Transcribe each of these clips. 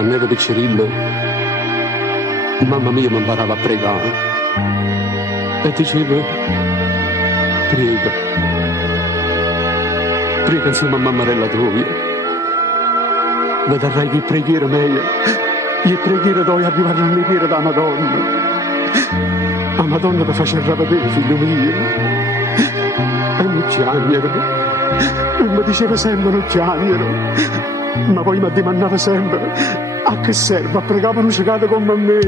Quando ero piccerino, mamma mia mi imparava a pregare e diceva, prega, prega insieme a mammarella tua, vedrai che preghiera mia, e preghiera dove arrivare all'iniera da Madonna. La Madonna ti faceva vedere, figlio mio, e non chiagnero, e mi diceva sempre non chiagnero, ma poi mi domandava sempre a che serve a pregare per un cicado come me.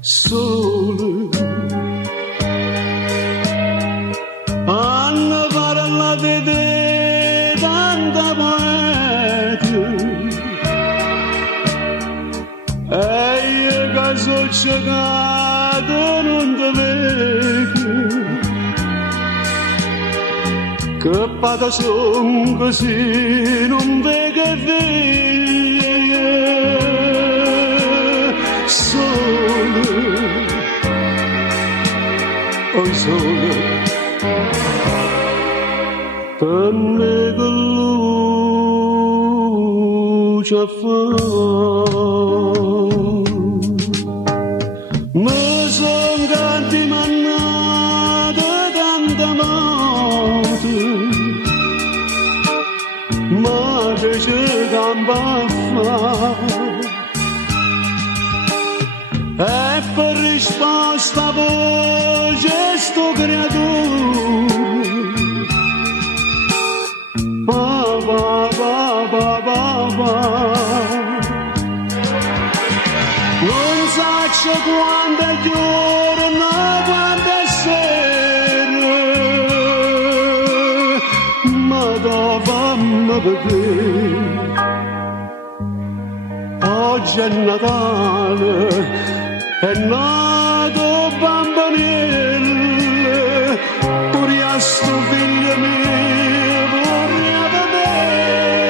Sole hanno parlato di te tanta poeta e io che sono ciecato non ti vedo, che pata son così non vedo e vedo. Sole, oi sole, per me che luce fa. Mi son canti mannate tanta notte, ma che c'è campa fa. E per risposta voce sto creatore, pa pa pa pa pa pa. Non saccio quando è giorno, quando è sera, ma dove fammi vedere. Oggi è Natale, è nato bambinello, pure a sto figlio mio vorrei vedere,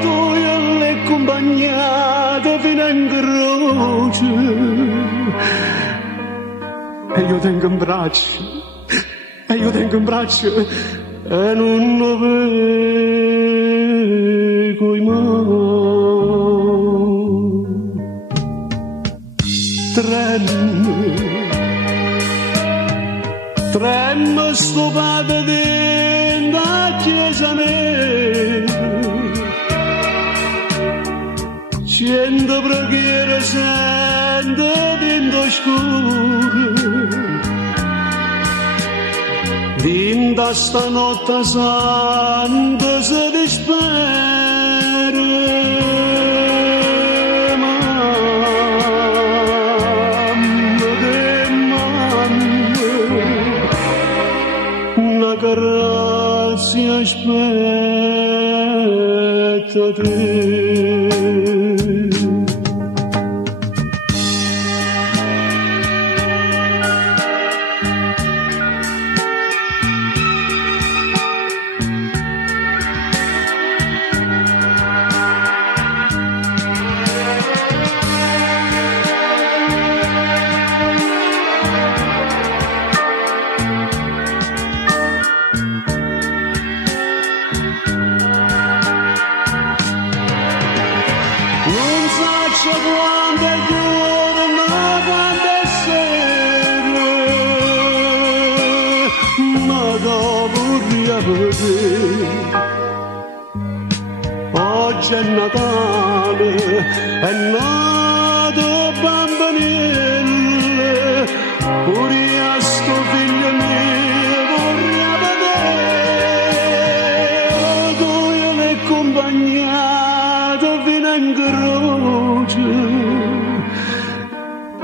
tu io l'hai accompagnato fino in croce, e io tengo in braccio, e io tengo in braccio, e non lo vedo mai. Tremmo sto padre dentro la chiesa mia, 100 preghiere sento dentro scuro, dentro stanotte santa si dispera. Grazia aspetta te. Quando è giorno, quando è sera, ma dopo riavere. Oggi è Natale, è nato bambinello, pure a sto figlio mio vorrei vedere, tu io l'hai accompagnato fino in croce.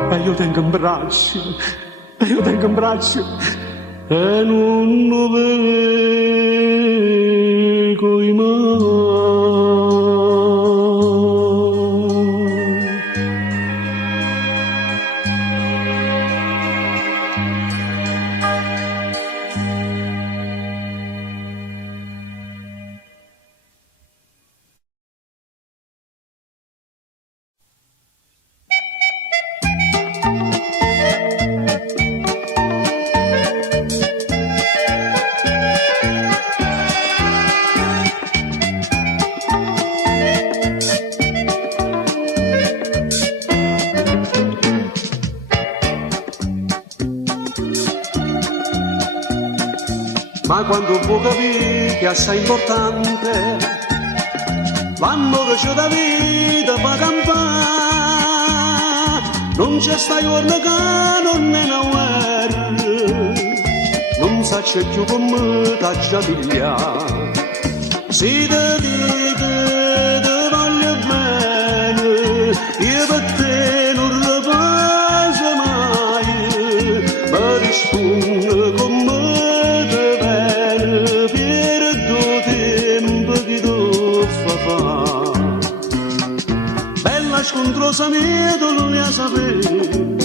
E io tengo in braccio, e io tengo in braccio, e non lo vedo mai. ma quando può capire che è assai importante l'amore c'è da vita pa campare, non c'è sta giorno che non è una guerra, non sa c'è più come t'accia pigliare, si te voglio bene, io per te non ripasso mai, ma risponde come te bene, per due tempo che tu fa fare. Bella scontrosa mia, tu non la sapevi,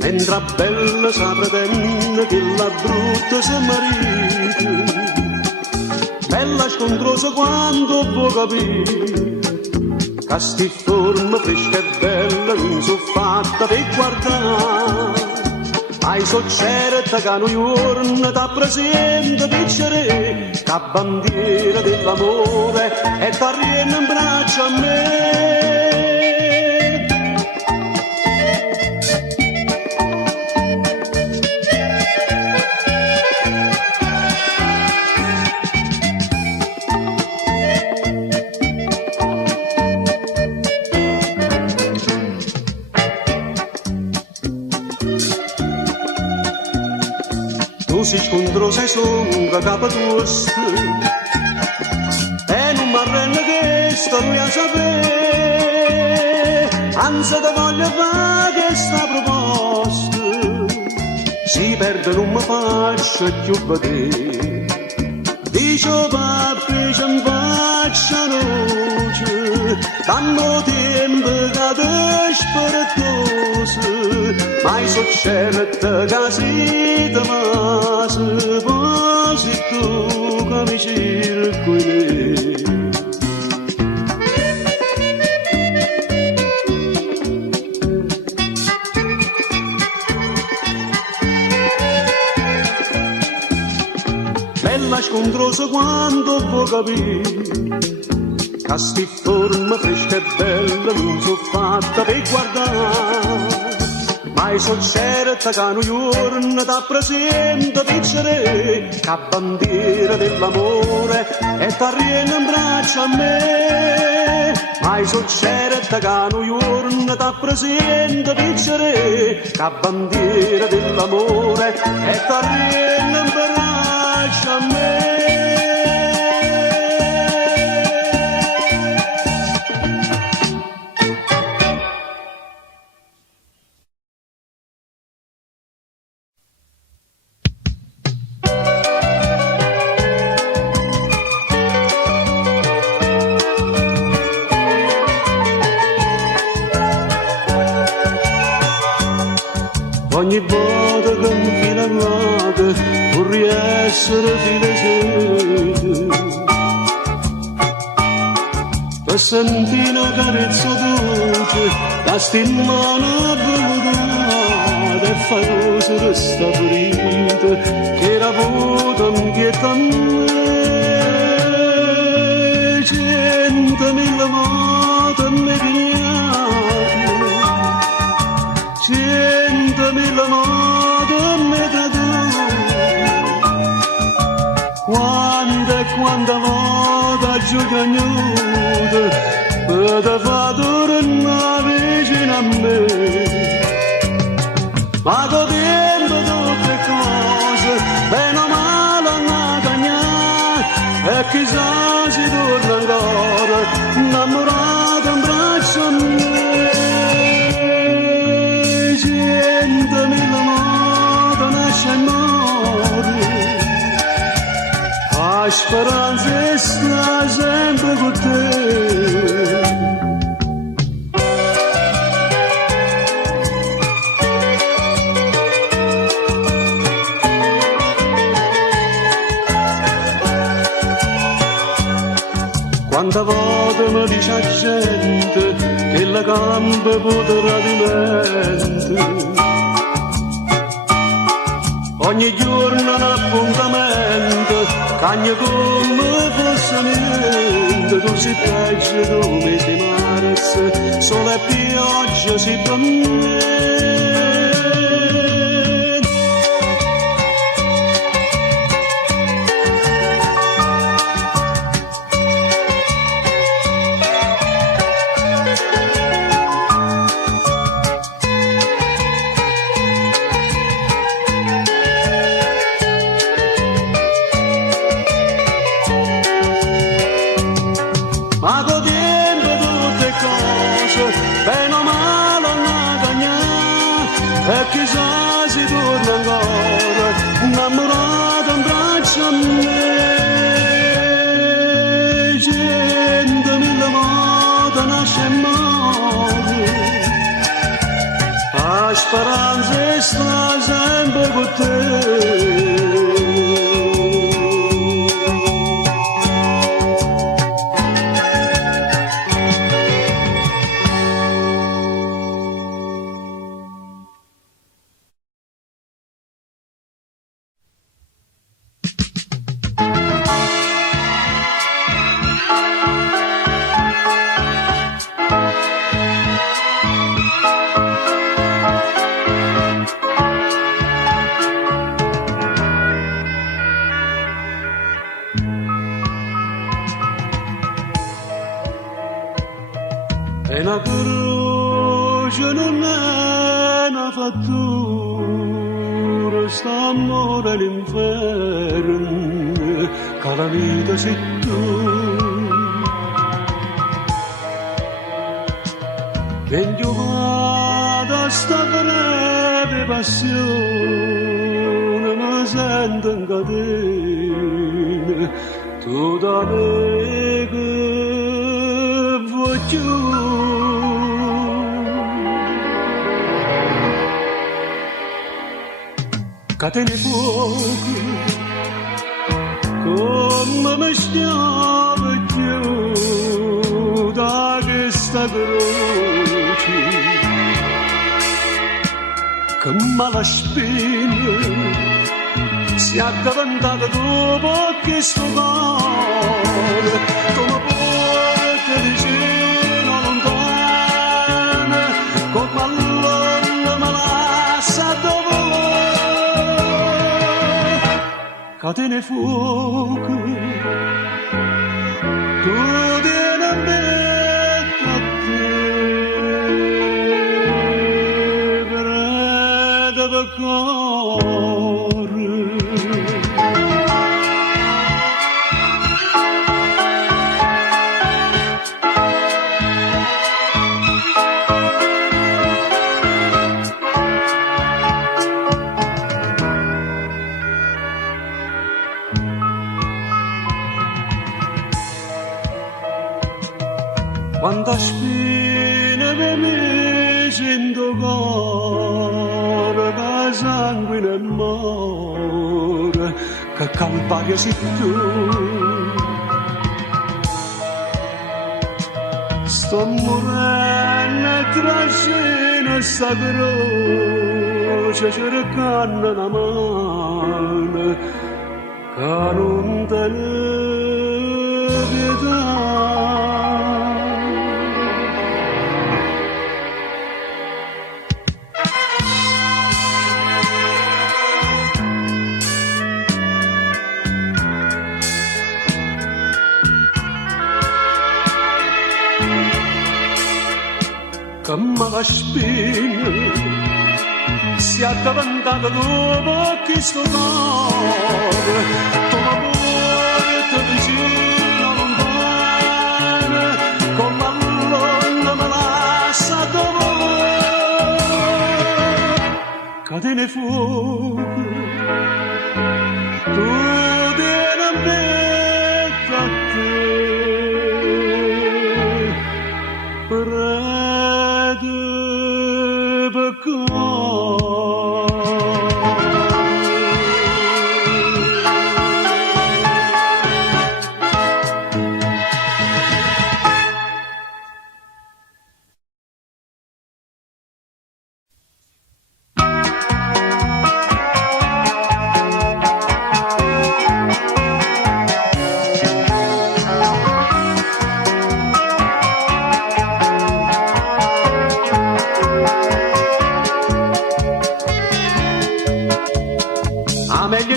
mentre bella sa pretende che la brutta si marita. Bella scontrosa quando può capire che sti forma fresca e bella non so fatta per guardare. Ai so certa che noi giorni t'appresenta piacere, che bandiera dell'amore e t'arriena in braccio a me. Si scontrosa e songa capa tosta e non mi arrende che sto lui a sapere, anzi te voglio fare questa proposta, si perde non mi faccio più vedere, dice papà ci faccia luce, tanto tempo che ti spiritoso, mai so certa che si te masi, posi tu che mi circoli. Bella scontrosa quando può capire che sti forma fresca e bella non so fatta per guardare, mai so certa che noi giorni t'appresenta piacere, che bandiera dell'amore e t'arriena in braccio a me. Mai so certa che noi giorni t'appresenta piacere, che bandiera dell'amore e t'arriena in braccio a me. Ogni volta che mi fila nuova vorrei essere filosofo per sentire una carezza dolce, la stimana velluta e farosa resta ferita che la vuota inquieta a me. 100.000 volte mi pigliate, 100.000 volte mi traduce, quanta volta giù cagnuta per far tornare vicino a me. Ma da tempo tutte cose, bene o male a cagnare, e chissà si torna ancora innamorato in braccio a me. 100.000 volte nasce e muore, la speranza sta sempre con te. Quanta volta mi dice la gente che la campa può tradimento, ogni giorno un appuntamento, cagna come fosse niente, tu si peggio, tu mi si marzo, sole e pioggia si promette. con te. E una croce non è una fattura, sta amore all'inferno, che la vita sei tu. Dentro vado a sta breve passione, mi sento in catena, tu da me che voglio. Catene fuoco, come mi stiamo più da questa croce, che mala spina si è addavantata dopo che sto cuore, come porta vicino lontana, come allora me lascia dopo. Catene fuoco, tu vieni a me, a te, preda per cuore. Quanta spina per me sento cuore, che sangue nel mare, che calvario sei tu. Sto morendo tra scena e sta croce, cercando una mano, che non te ne pietà. Che mala spina si è addavantata dopo che sto cuore, come porta vicino lontana, come allora me lascia dopo. Catene fuoco, tu vieni a me, a te,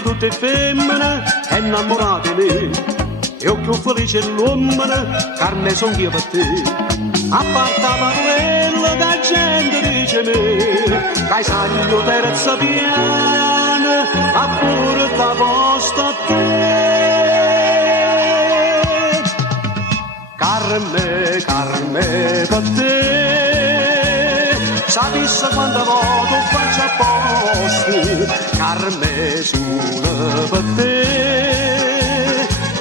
tutte femmine innamorate di me, io più felice l'uomo, carne son io per te. A parte la parola da gente dice me, che hai salito terza piana, a pure da posta a te. Carne, carne per te, sapesse quando voto faccio a posto, carne solo per te.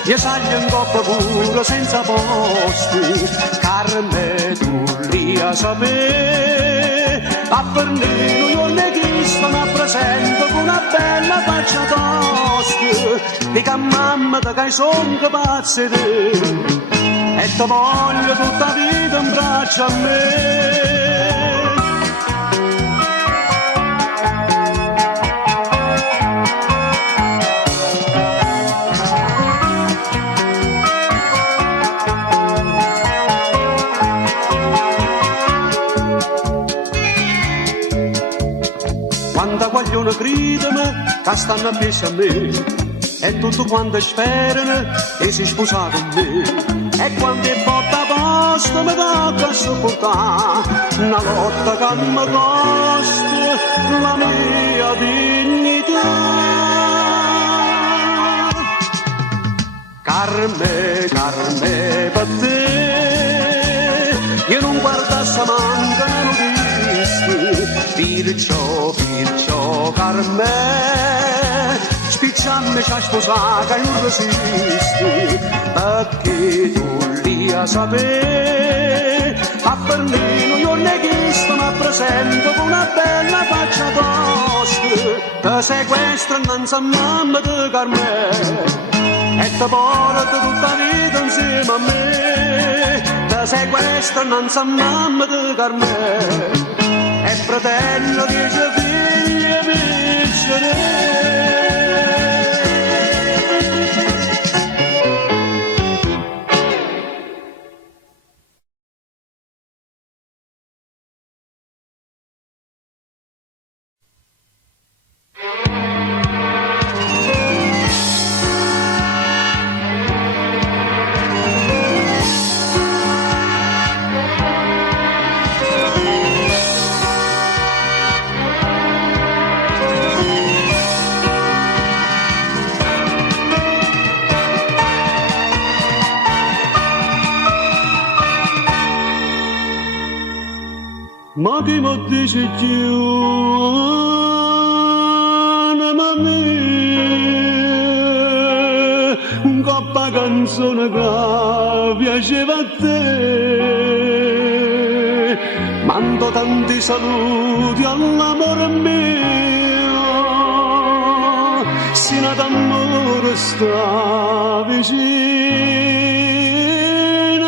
Io saglio in coppa pure senza posti, carne tu lì a sapere. A Bernino io ne chiesto, ma presento con una dica a mamma che sono capace di te e ti voglio tutta la vita in braccio a me. Quando guaglione gridano che stanno a pesce a me e tutto quanto sperano che si sposa con me e quando è porta a posto mi tocca sopportare una lotta che mi costa la mia dignità. Carme, Carme, per te io non guardassi manca Pircio, Carme, spicciammi c'ha sposata e non resisti, perché tu lì a sapere, a Berlino io ne chiesto, ma presento con una bella faccia tosta, ti sequestra innanzi a mamma di Carme, e ti porta tutta la vita insieme a me, ti sequestra innanzi a mamma di Carme. E fratello dice figlia vincere. Ma chi mi dice più, ma me, un coppa canzone che piaceva a te, mando tanti saluti all'amore mio, sino ad amore sta vicino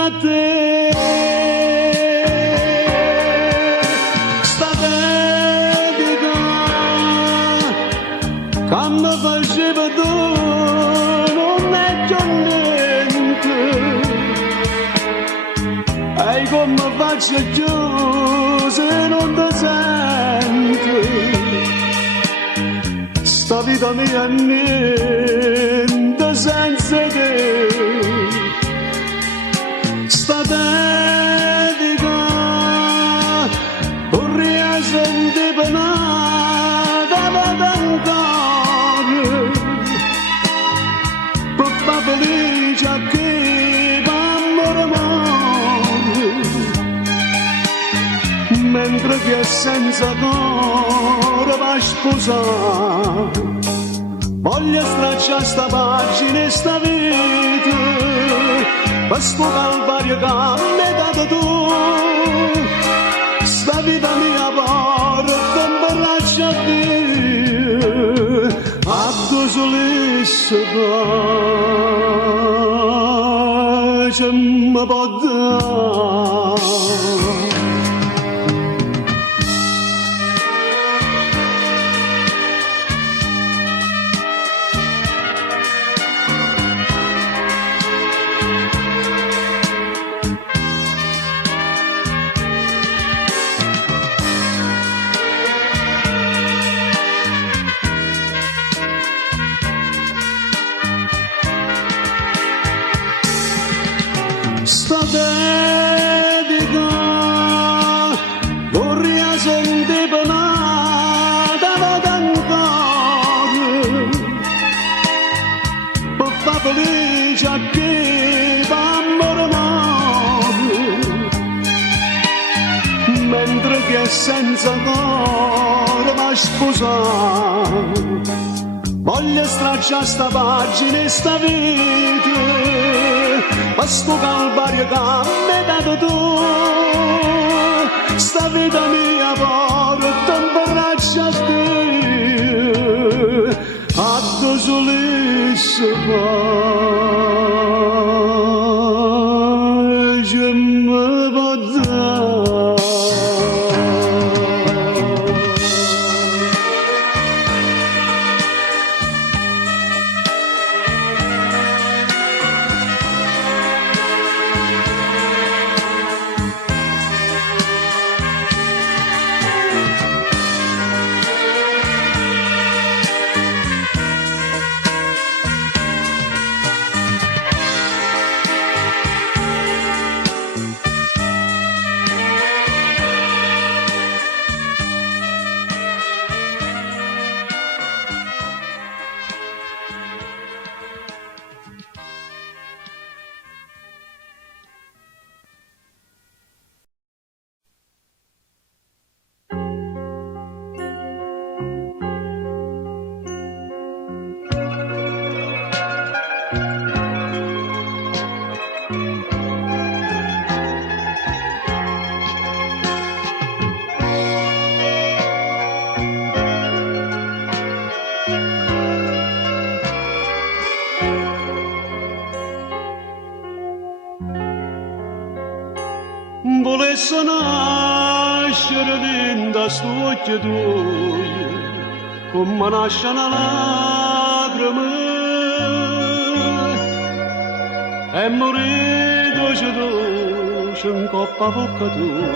a te. Quando faceva tu non è già niente e come faccio giù se non ti senti sta vita mia è niente senza te sta dedica vorrei sentire penata felice che amore amore mentre che senza cuore va a sposare voglio stracciare sta pagina e sta vita per sto calvario che mi hai dato tu sta vita mia porta in braccio a te a tu solisse pace mi può dare. Sta dedica vorrei sentire penata ancora per far felice a chi amore amore mentre che senza cuore va a sposare voglio stracciare sta pagina e sta vita questo calvario che mi hai dato tu sta vita mia porta in braccio a te a tu solisse se pace me va volesse nascere dentro sto occhio tuo, come nasce una lacrima, e morire dolce dolce in coppa a bocca tua,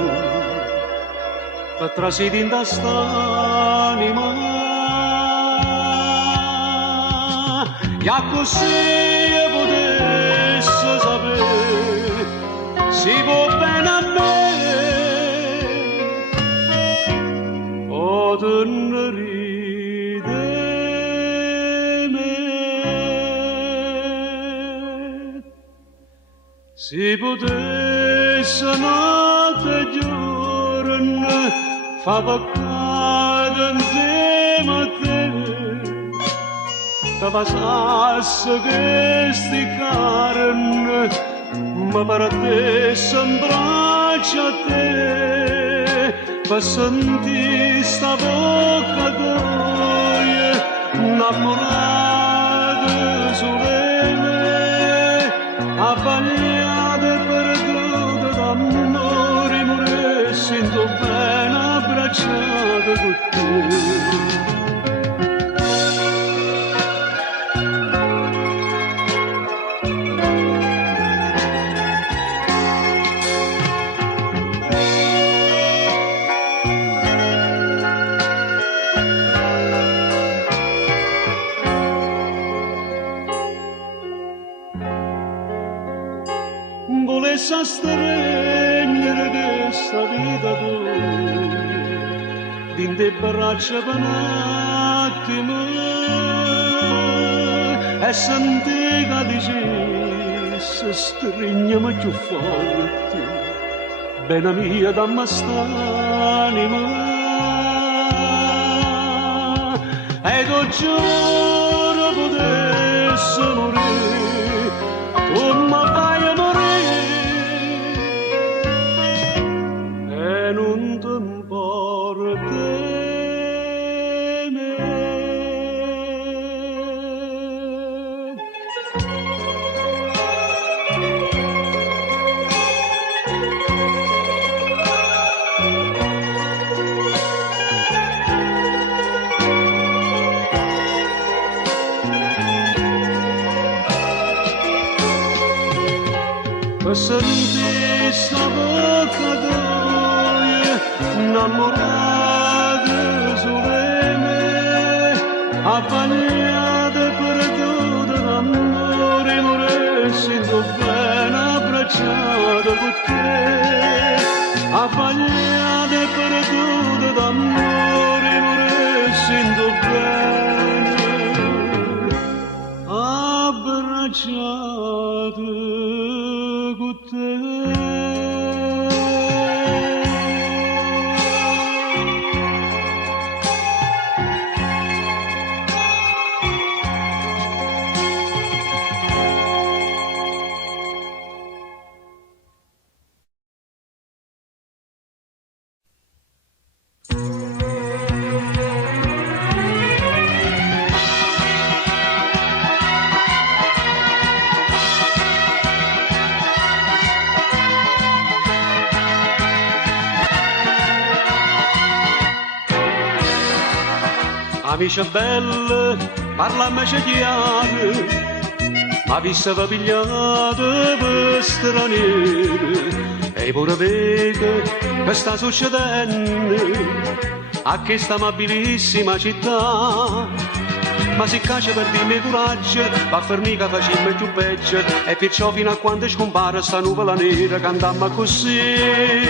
per trasiti in quest'anima. E così potesse sapere, si può bene a me, o ride me, si potesse notte e giorno fa peccato insieme a te, che passasse questi carne, ma per te s'abbraccia a te, per sentire sta bocca tua, innamorata solene, abbagliata e perduta d'amore, morire sento bene abbracciata con te. Volesse stregnere questa vita tua in te braccia per un attimo e senti che dicesse stringiami più forte, bene mia dammi st'anima, e tu giuro potesse morire, tu mi fai morire e non ti importa. Senti sta bocca tua, innamorata solene, abbagliata e perduta d'amore, morire sento bene abbracciata con te, abbagliata e perduta d'amore, morire sento bene abbracciata Amici belli, parlamici chiaro, ma vi stava pigliato per stranieri. E pure vede che sta succedendo a questa amabilissima città. Ma si caccia per dirmi coraggio, va formica facimmo più peggio, e perciò fino a quando scompare sta nuvola nera cantammo così.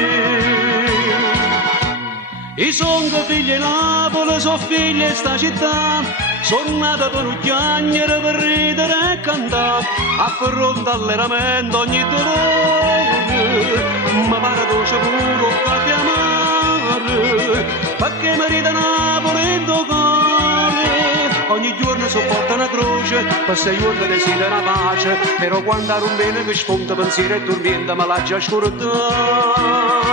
I son figli di Napoli, sono figli di sta città, sono nata per un chiagnere, per ridere e cantare, affronta all'eramento ogni dolore, ma pare dolce pure qualche amare, perché mi ride Napoli in tuo cuore, ogni giorno sopporta una croce, per 6 giorni desidera una pace, però quando ha un bene che sfonda pensiero e dormiente me l'ha già scordato.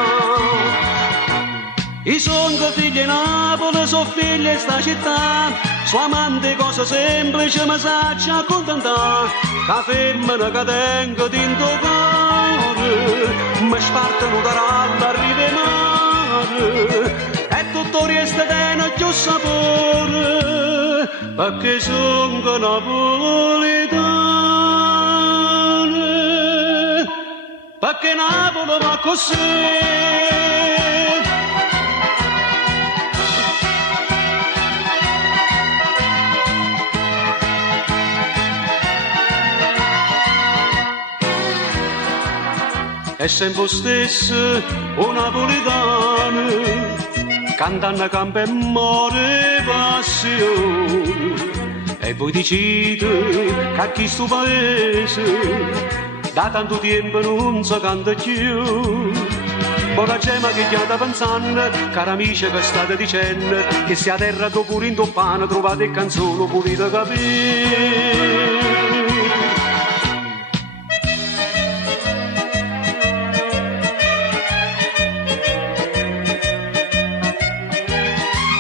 I son figli di Napoli, sono figli di sta città, sua amante cosa semplice ma sa ci accontentare, che femmina che tengo dentro cuore, mi spartano da ralla rive mare, e tutto resta bene più sapore, perché sono napoletane, perché Napoli va così. È sempre stesso un napoletano, cantando campo e more passione, e voi dicete che a chi sto paese da tanto tempo non si canta più. Buona gema che chiama pensando, cari amici che state dicendo, che se a terra dopo rintoppano trovate canzoni pulite capire.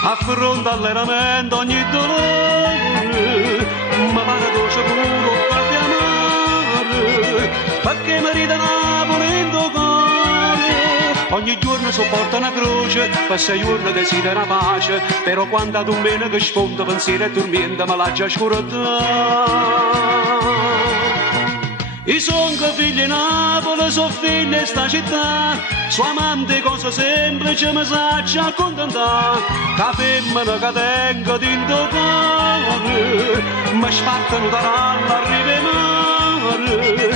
Affronta all'eramento ogni dolore, ma pare dolce pure qualche amare, perché mi ride Napoli in tuo cuore, ogni giorno sopporta una croce, per 6 giorni desidera una pace, però quando ad un bene che sfonda pensiero e dormiente me l'ha già scordato. I son figli di Napoli, sono figli di sta città, sua amante cosa semplice ma sa ci accontentare, che femmina che tengo dentro cuore, mi spartano da ralla rive mare,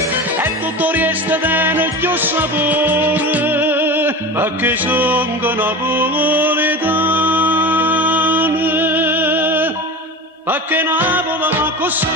e tutto resta bene più sapore, perché sono napoletane, perché Napoli va così.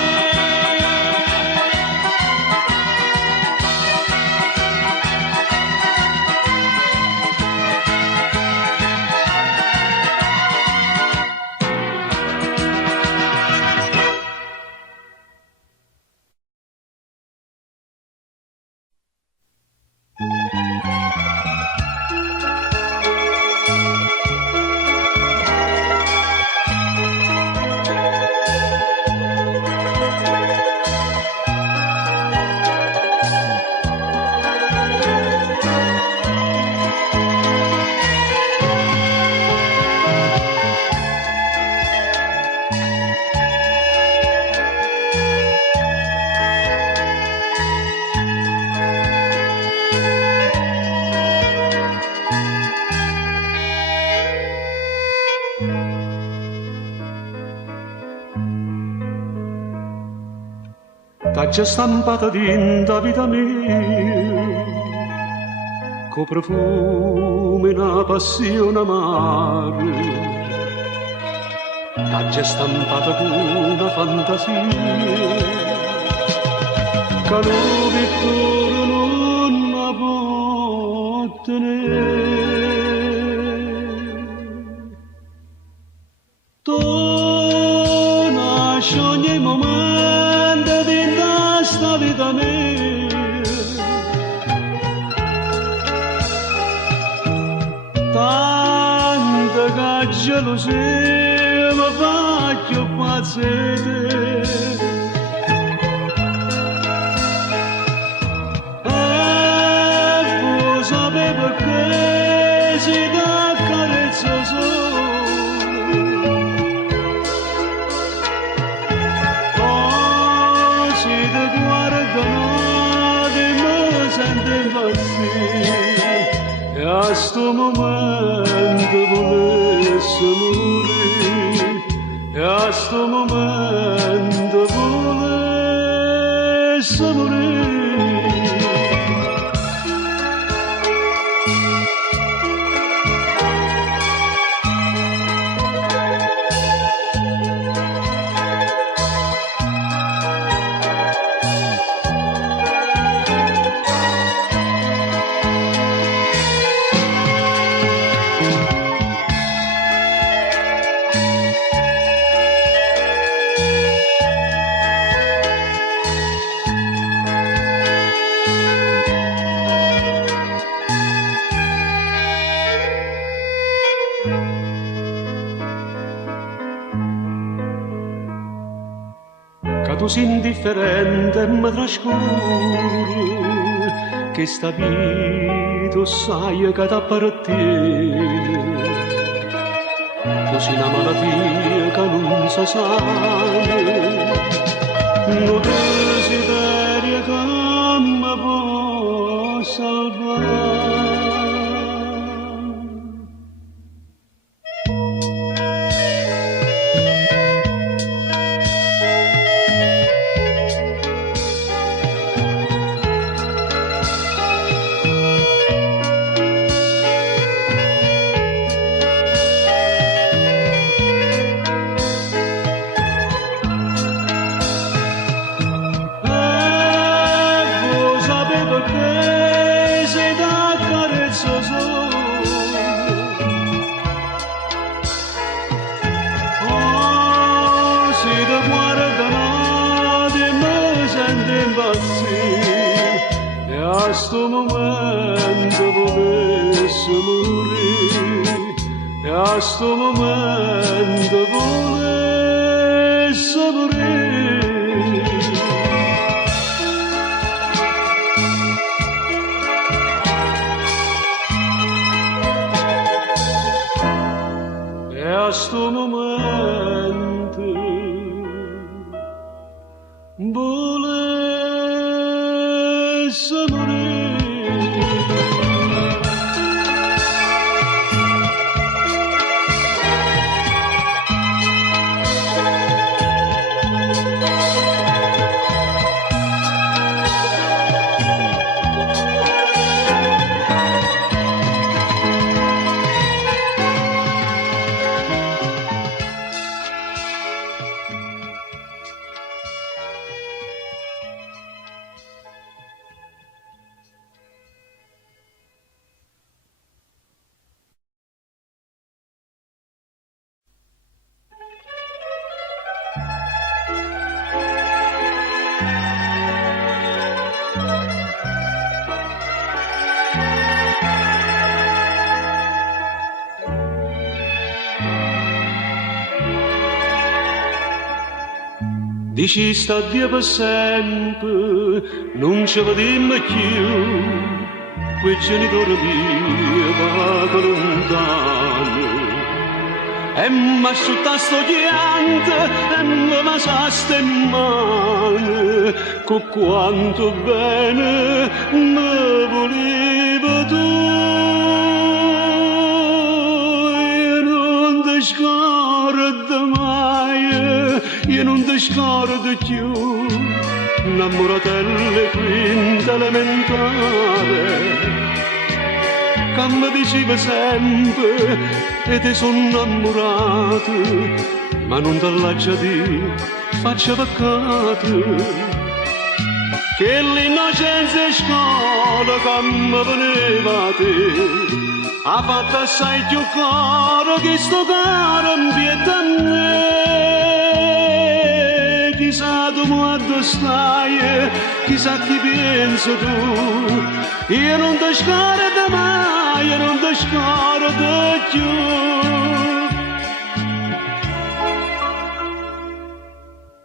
T'ha già stampata dentro vita mia, con profumo e una passione amara. T'ha già stampata con una fantasia, che lo pittore non può tenere. Tu nasci ogni momento sta vita mia, tanta che gelosia mi fa più pazzo di te, e tu sapevi perché si dà carezza solo, de impazzire e a sto momento volesse morire e a sto momento volesse morire. Tu sei indifferente e mi trascuri che sta vita sai che t'appartiene. Tu sei una malattia che non si sa, non desiderio che mi può salvare. A sto momento volesse morire e a sto momento volesse morire. E a sto momento volesse morire. Dici sta Dio per sempre, non ci vediamo più, quei genitori miei vanno lontano. E mi asciutta sto pianto e mi masaste in mano, con quanto bene mi volevi tu. Io non ti scordo mai, io non ti scordo più, innamoratelle quinta elementare, che mi diceva sempre e ti sono innamorato, ma non te lascia dire, faccia peccato, che l'innocenza è scuola che mi veniva a te, ha fatto assai più caro che sto caro in pietà a me. Chissà tu quando stai, chissà chi pensa tu, io non ti scordo mai, io non ti scordo più.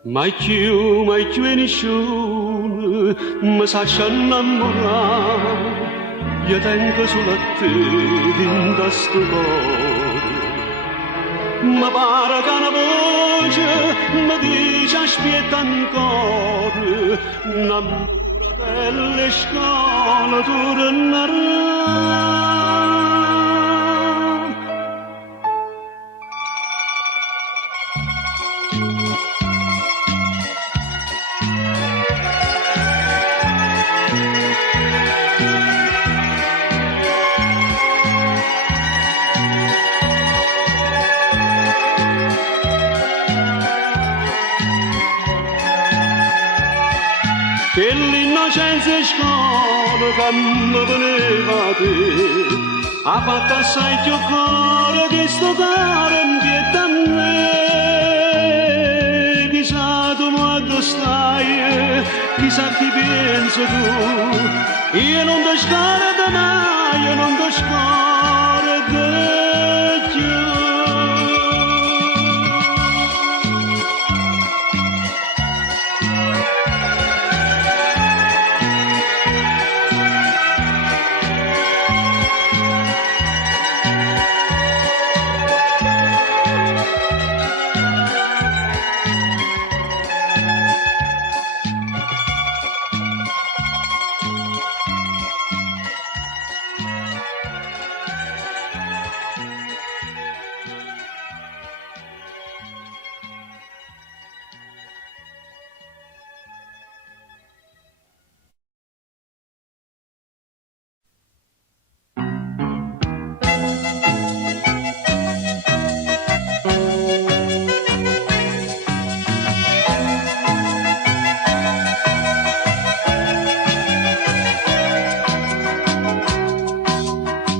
Mai più e nessuno mi sa innamorare, io tengo solo a te dentro sto cuore. Ma pare che una voce mi dice aspetta ancora, innamorata delle scale tornerà. Che l'innocenza è scuola che mi voleva te, ha fatto assai più cuore che sto caro in pietà a me. Chissà tu quando stai, chissà chi pensa tu, io non ti scordo mai, io non ti scordo più.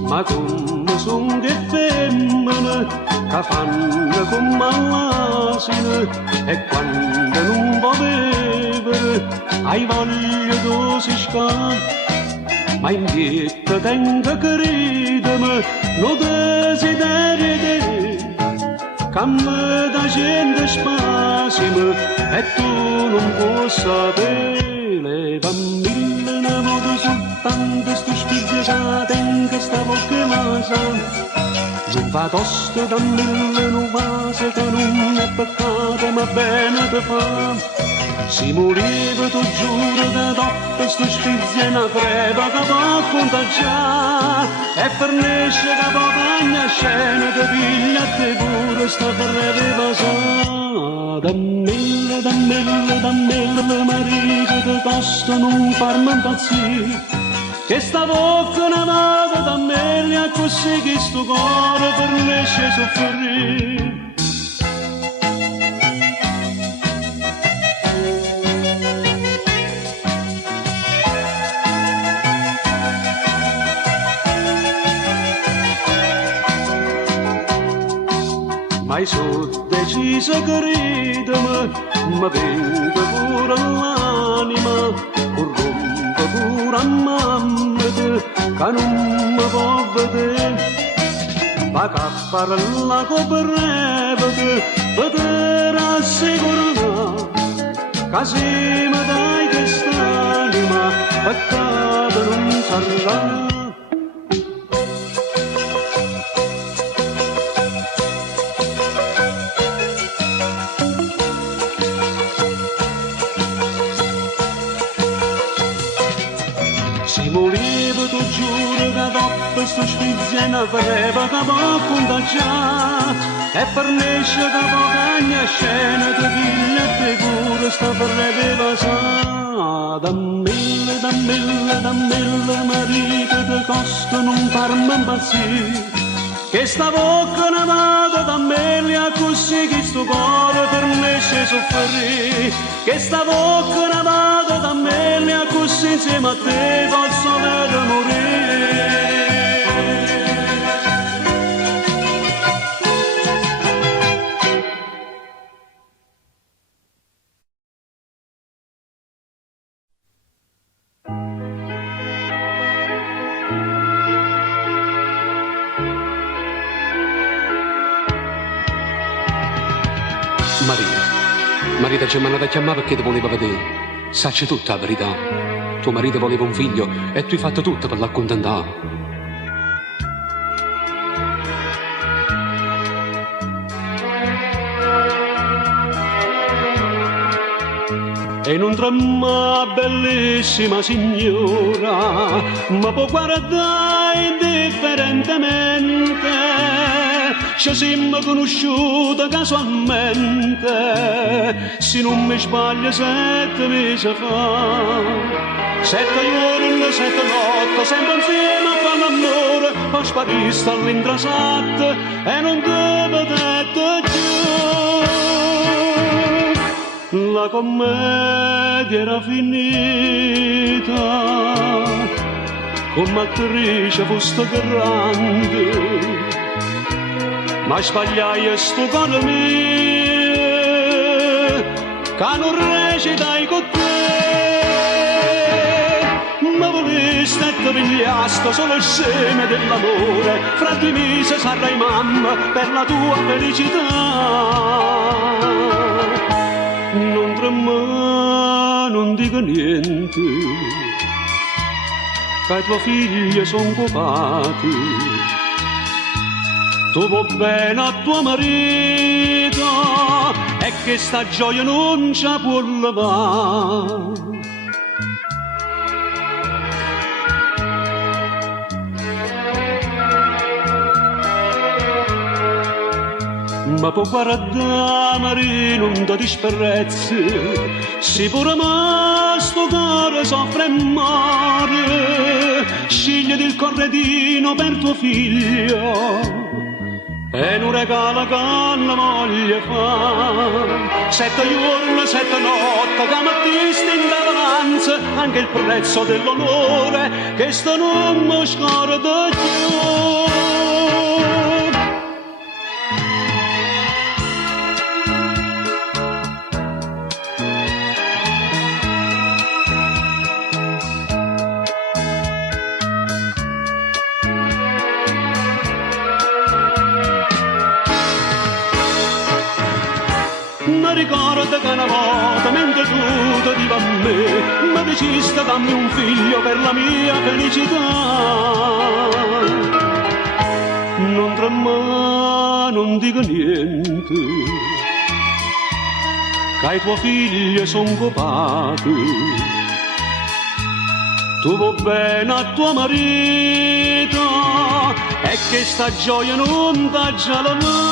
Ma come son che femmine che fanno come all'asino e quando non può bere hai voglia di si scala. Ma in vita tengo credimi, non desideri te, che mi dà gente spasimo e tu non puoi sapere. Va mille volte soltanto sto spiegate in questa bocca masa, non va tosto da mille non va se che non è peccato ma bene te fa. Si moriva tu giuro che dopo sto spizio una creva che va contagiare e fornisce che va bagna scena che piglia te pure sta creve vasà. Da mille marito che costa non farmi impazzire, che sta bocca una vada da me così che sto cuore fornisce a soffrire. Ma sono deciso che ridere, ma vengo pure all'anima, corrompo pure a mamma che non mi può vedere. Va a fare la copreva che poter assicurare, che se mi dai quest'anima, peccato non sarà. Si moriva tu giuro che dopo sto spizio una creva che va contagiare e fornisce che va cagna scena che piglia te pure sta creve vasà. Da mille marito che costa non farmi impazzire, che sta bocca una vada da me così che sto cuore fornisce soffrire, che sta bocca una vada da me così insieme a te posso vedere morire. Maria ci ha mandato a chiamare perché ti voleva vedere. Sacci tutta la verità. Tuo marito voleva un figlio e tu hai fatto tutto per l'accontentare. e non trema bellissima signora, ma può guardare indifferentemente. Ci siamo conosciuti casualmente, se non mi sbaglio 7 mesi fa. 7 giorni, 7 notti, sempre insieme a fare l'amore, poi sparista all'intrasat e non te vedete più. La commedia era finita, come attrice foste grande, ma sbagliai sto cuore mio, che non recitai con te. Ma voleste e ti pigliaste solo il seme dell'amore, fra 2 mesi sarai mamma per la tua felicità. Non trema, non dico niente, che i tuoi figli sono copati. Tu vuoi bene a tuo marito e che sta gioia non ci può levare. Ma può guardare Marino, non ti disprezzi, si pure ma sto cuore soffre e muore. Scegli il corredino per tuo figlio e non regala che la voglia fa. 7 giorni, 7 notti, che mattisti in davanza, anche il prezzo dell'onore, che sto non mi scorda più. Mi ricordo che una volta, mentre tu ti divi a me, mi dicesti dammi un figlio per la mia felicità. Non trema, non dico niente, che i tuoi figli sono copati. Tu vuoi bene a tuo marito e che sta gioia non t'ha già la mano.